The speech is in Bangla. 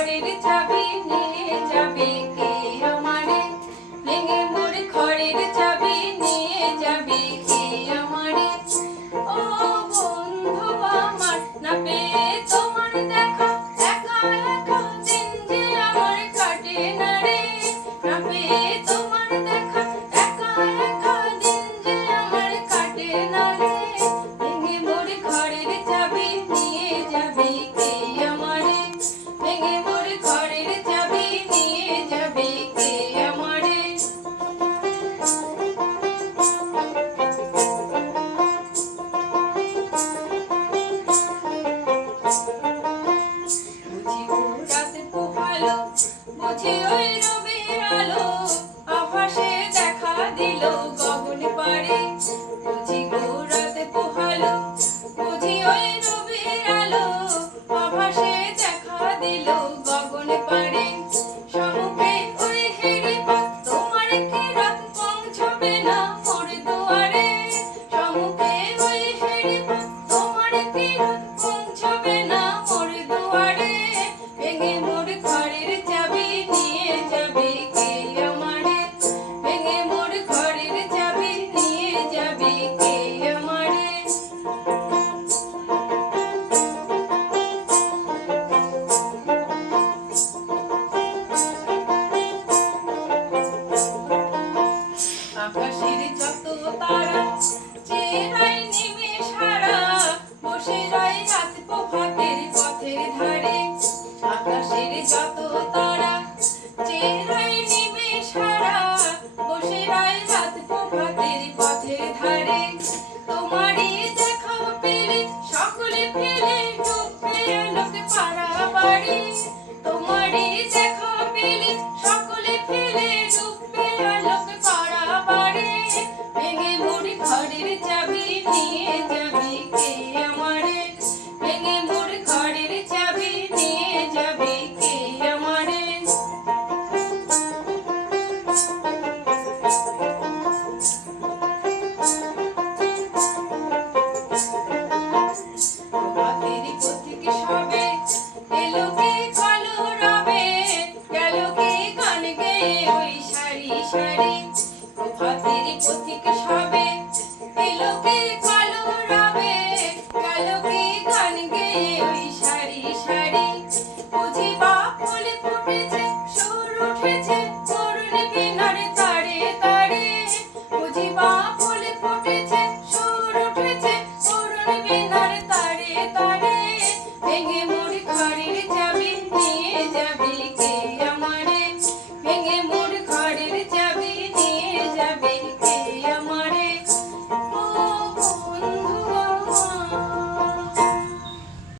ঘরের চাবি নিয়ে যাবে কে আমারে, ভেঙে মোর ঘরের চাবি নিয়ে যাবে কে আমারে। ও বন্ধু আমার, না পেয়ে তোমার দেখা, একা একা দিন যে আমার কাটে না রে। না পেয়ে তোমার দেখা, একা একা দিন যে আমার কাটে না রে। ভেঙে মোর ঘরের চাবি নিয়ে যাবে কে আমারে, ভেঙে মোর ঘরের চাবি নিয়ে যাবে কে আমারে। বুঝি ও রাত পোহালো, বুঝি ওই রবির আলো, আভাসে দেখা দিল গগন পারে। বুঝি গো রাত পোহালো, বুঝি ওই রবির আলো, আভাসে দেখা দিল গগন পারে। সমুখে ওই হেরিপথ, তোমার কি রাত পৌঁছবে না মোর দুয়ারে। সমুখে ওই হেরিপথ, তোমার কি রাত পৌঁছবে না মোর দুয়ারে। ভেঙে মোর ঘরের চাবি নিয়ে যাবে কে আমারে, ভেঙে মোর ঘরের চাবি নিয়ে যাবে কে আমারে। আকাশের যত তারা চেহারায় নিমেষ হারা, বসে রয় রাত প্রভাতের পথের ধারে। আকাশের যত তারা চেহারায় নিমেষ হারা, বসে রয় রাত প্রভাতের পথের ধারে। তোমারই দেখা পেলে সকলে ফেলে